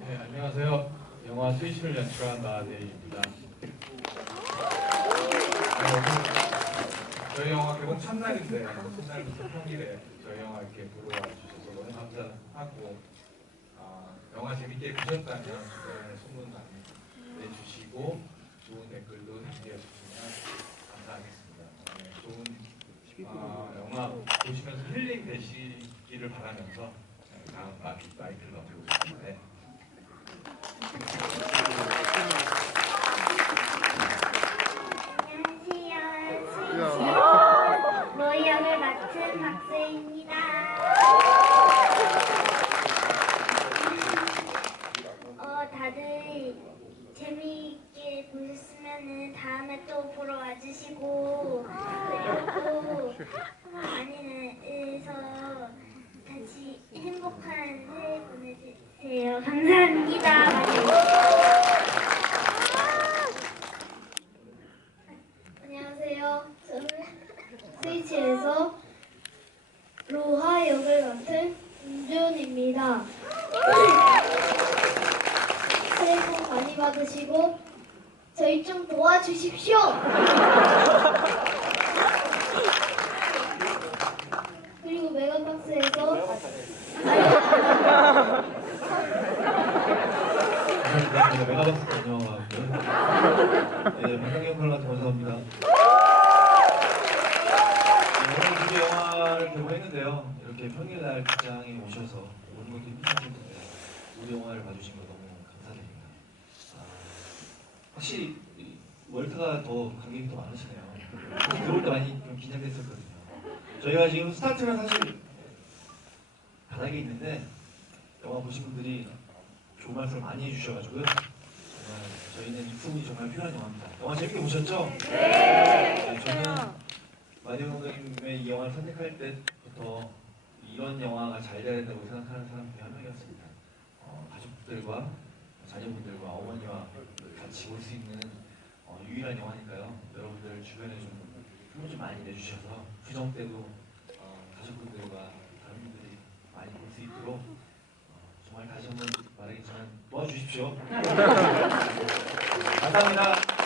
네, 안녕하세요. 영화 스위치를 연출한 나대입니다. 저희 영화 개봉 첫날인데 첫날부터 평일에 저희 영화 이렇게 보러 와주셔서 너무 감사하고 아, 영화 재밌게 보셨다면 주변에 소문 많이 내주시고 좋은 댓글도 남겨주시면 감사하겠습니다. 네, 좋은 아, 영화 보시면서 힐링 되시기를 바라면서 네, 다음 마이크, 마이크를 넘기고. 네. 안녕하세요. 로이역을 맡은 박수입니다. 어, 다들 재미있게 보셨으면 다음에 또 보러 와주시고 그리고 많이서 다시 행복한 새해 보내세요. 감사합니다. 안녕하세요. 저는 스위치에서 로하 역을 맡은 윤준입니다. 새해 복 많이 받으시고 저희 좀 도와주십시오. 그리고 메가박스에서 메가박스 다녀와고요. 네, 박상경 컬러한테 감사합니다. 네, 오늘 두개 영화를 개봉했는데요. 이렇게 평일날 극장에 오셔서 오는 것도 힘드실 텐데 우리 영화를 봐주신 거 너무 감사드립니다. 아, 확실히 이 월트가 더 관객이 더 많으시네요. 들어올 때 많이 좀 긴장됐었거든요. 저희가 지금 스타트는 사실 바닥에 있는데 영화 보신 분들이 좋은 말씀을 많이 해주셔가지고요. 저희는 입소문이 정말 필요한 영화입니다. 영화 재밌게 보셨죠? 네. 저는 마디오 감독님의 이 영화를 선택할 때부터 이런 영화가 잘 돼야 된다고 생각하는 사람 중에 한 명이었습니다. 어, 가족들과 자녀분들과 어머니와 같이 볼 수 있는 어, 유일한 영화니까요. 여러분들 주변에 좀 힘을 좀 많이 내주셔서 구정 때도 어, 가족분들과 다른 분들이 많이 볼 수 있도록 어, 정말 다시 한번 말하겠지만 도와주십시오. 감사합니다.